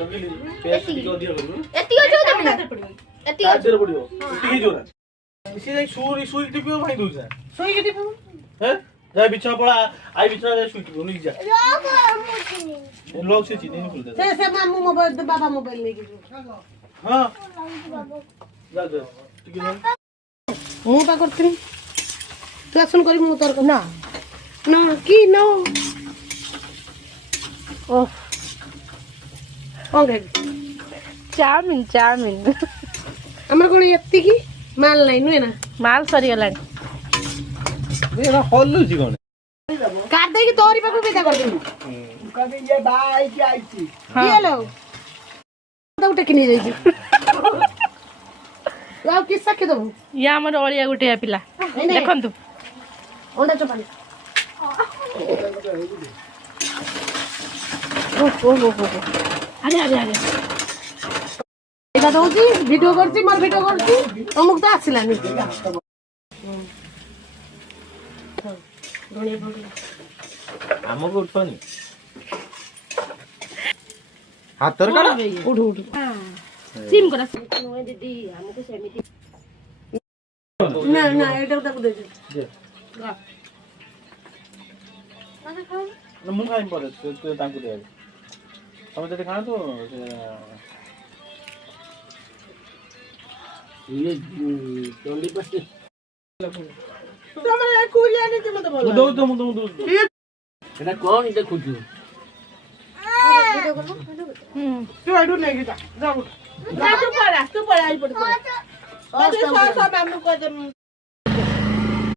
चकली paste दियो दियो करू एतियो जो देबना एतियो काट पड़ियो टिकी जो ना इसी जाई सुई सुई टिपियो भाई दूज सोई के टिपू हैं जाई बिछा पड़ा आई बिछा जाई सुई टिपियो नहीं जा लोग से चीज नहीं खुलते से मामू मोबाइल दे बाबा मोबाइल लेके हां जा जा टिकी ना मु पा करथि तू आसन करी मु तोर ना ना की नो ओ ओके चाउमिन चाउमिन हमर कोन एत्ती की माल नहीं नुए ना माल सरी गलानी एरा हल्लु जी कोन काट दे की तोरी पाकु विदा कर दे कभी ये भाई की आई थी ये लो तो टेक नहीं जाई छी यार किस्सा के दबु या हमर ओलिया गुटे पिला देखंतु ओंडा चपानी ओ अरे अरे अरे एटा दउची वीडियो करची मार वीडियो करची अमुक तो आसिलानी धनिया पड़ी हमको उठनी हाथ तर काढा उठ उठ सिम करा नोए दीदी हमको सेमिति ना ना एटा ताको दे दे ମୁଁ ଖାଇବି ପରେ ତାଙ୍କୁ ଦେବି ତମେ ଯଦି ଖାଆନ୍ତୁ ये टोंडी पट्टी तमरे कुरिया नहीं जे मते बोल ମୁଁ ଦଉଛୁ ମୁଁ ତମକୁ ଦଉଛୁ एटा कौन देखुछु तू आडू नहीं जा जा उठ तू पड़ा आई पड़ सब मामू को